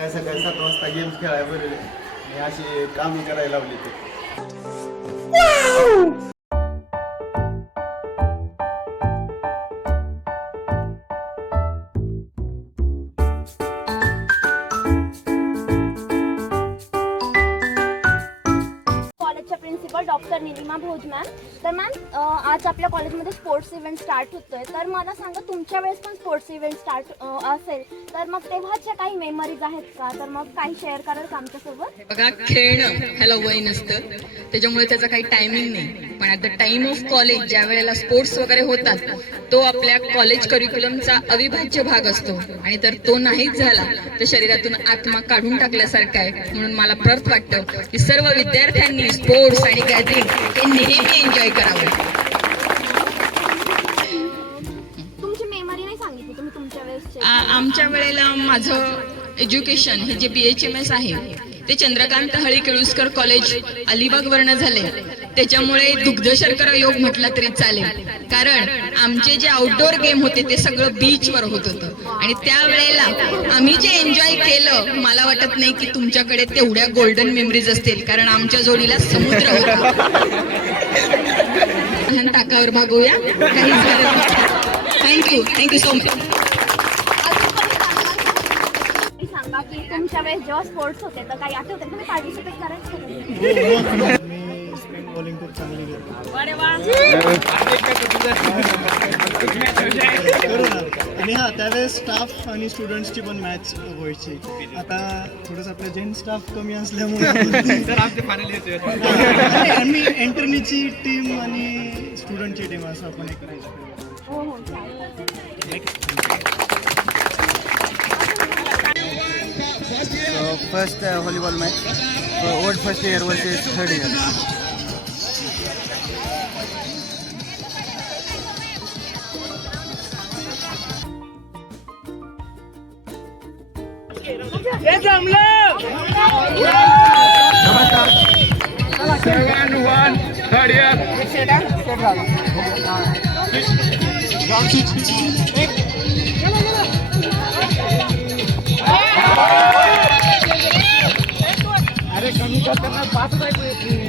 सकाळी सकाळी 7 वाजता गेम्स खेळायला बोलवले आणि अशी कामे करायला लावली ते. Principal doctor Nilima Bhoj ma'am. तर मॅम आज आपल्या कॉलेजमध्ये स्पोर्ट्स इव्हेंट स्टार्ट होतोय, तर मला सांगा तुमच्या वेळेस पण स्पोर्ट्स इव्हेंट स्टार्ट असेल तर मग तेव्हाच्या काही मेमरीज आहेत का? तर मग काही शेअर कराल का आमच्यासोबत? बघा, खेळणं ह्याला वय नसतं, त्याच्यामुळे त्याचा काही टायमिंग नाही. पण at the time of college ज्या वेळेला स्पोर्ट्स वगैरे होतात तो आपल्या कॉलेज करिक्युलमचा अविभाज्य भाग असतो आणि तर तो नाहीच झाला तर शरीरातून आत्मा काढून टाकल्यासारखं आहे. म्हणून मला परत वाटतं की सर्व विद्यार्थ्यांनी स्पोर्ट्स आणि गॅदरिंग हे नेहमी एन्जॉय करावं. तुमची मेमरी नाही सांगितली तुम्ही तुमच्या वेळेस. आमच्या वेळेला माझं एज्युकेशन हे जे BHMS आहे ते चंद्रकांत हळी केळुसकर कॉलेज अलिबाग वरनं झाले. त्याच्यामुळे दुग्ध शर्करा योग म्हटलं तरी चालेल, कारण आमचे जे आउटडोर गेम होते ते सगळं बीचवर होत होतं आणि त्यावेळेला आम्ही जे एन्जॉय केलं मला वाटत नाही की तुमच्याकडे तेवढ्या गोल्डन मेमरीज असतील, कारण आमच्या जोडीला समुद्र होता. ताकावर भागूया. Thank you so much. सांगा की तुमच्या वेळेस जेव्हा स्पोर्ट्स होते तर काही आठवतं तुम्ही पार्टिसिपेट करायचं? मी स्पेन बॉलिंग खूप चांगली केली आणि त्यावेळेस स्टाफ आणि स्टुडंट्सची पण मॅच व्हायची. आता थोडंसं आपलं जेंट स्टाफ कमी असल्यामुळे आम्ही एंटरनीची टीम आणि स्टुडंटची टीम असं आपण एक हो हो चालेल. First volleyball match old first year versus third year. अरे कमी करताना पाच ऐकू येत नाही.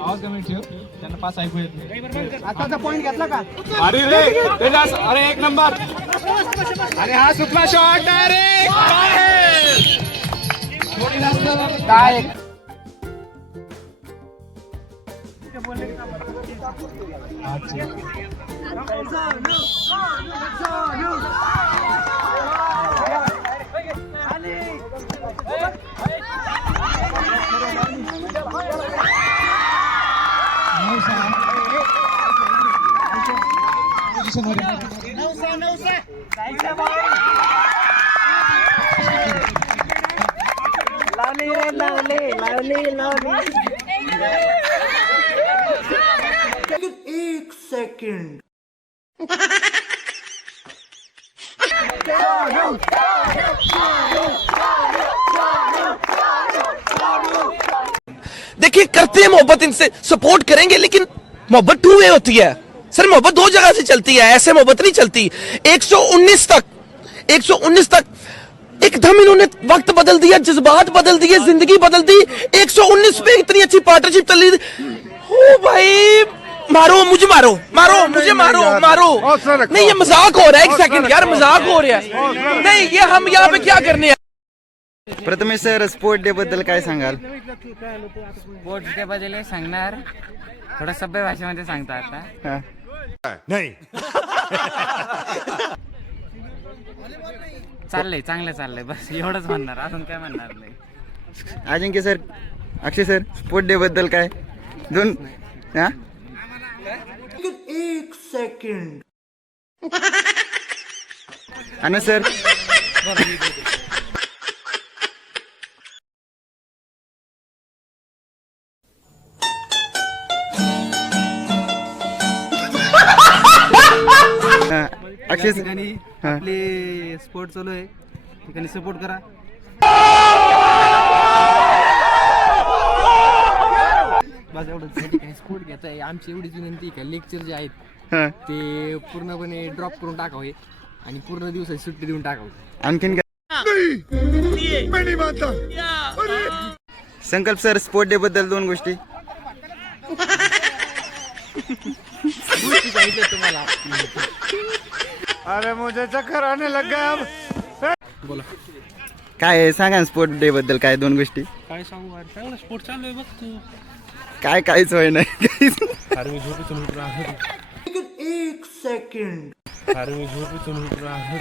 आवाज कमी ठेव, त्यांना पाच ऐकू येत नाही. आताचा पॉइंट घेतला का? अरे रे तेजास, अरे एक नंबर. अरे हा सुटला शॉट डायरेक्ट थोडी जास्त काय एक सेकंड. देखिए, करते हैं मोहब्बत, इनसे सपोर्ट करेंगे, लेकिन मोहब्बत टू वे होती है सर. मोहब्बत दो जगह से चलती है, ऐसे मोहब्बत नहीं चलती. 119 तक एकदम इन्होंने वक्त बदल दिया, जज्बात बदल दिए, जिंदगी बदल दी. 119 पे इतनी अच्छी पार्टनरशिप चल रही. ओ भाई, मारो मुझे, मारो मुझे, मारो. नहीं, ये मजाक हो रहा है. एक सेकंड यार, मजाक हो रहा है. नहीं, ये हम यहाँ पे क्या करने हैं. प्रथमेश सर, स्पोर्ट डे बद्दल काय सांगाल? स्पोर्ट्स डे बद्दल सांगणार, थोडं सभ्य भाषेमध्ये सांगता आता. नाही. चांगलं चाललंय, बस एवढंच म्हणणार, अजून काय म्हणणार नाही. अजिंक्य सर, अक्षय सर, स्पोर्ट डे बद्दल काय? दोन हा एक सेकंड. आणि सर अक्षय ठिकाणी आपले स्पोर्ट चालू आहे, ठिकाणी सपोर्ट करा. बस एवढं. स्पोर्ट घेत आहे, आमची एवढीच विनंती का लेक्चर जे आहेत ते पूर्णपणे ड्रॉप करून टाकावे आणि पूर्ण दिवसाची सुट्टी देऊन टाकावी. आणखीन काय? संकल्प सर स्पोर्ट डे बद्दल 2 गोष्टी. तुम्हाला अरे मुझे चक्कर आने लग गया अब. काय आहे सांगा ना स्पोर्ट डे बद्दल काय 2 गोष्टी. काय सांगू यार, चांगला स्पोर्ट चालू आहे बघ तू. काय काहीच होय नाही. अरे मी झोपेतून उठलो आहे. एक सेकंड. अरे मी झोपेतून उठलो आहे.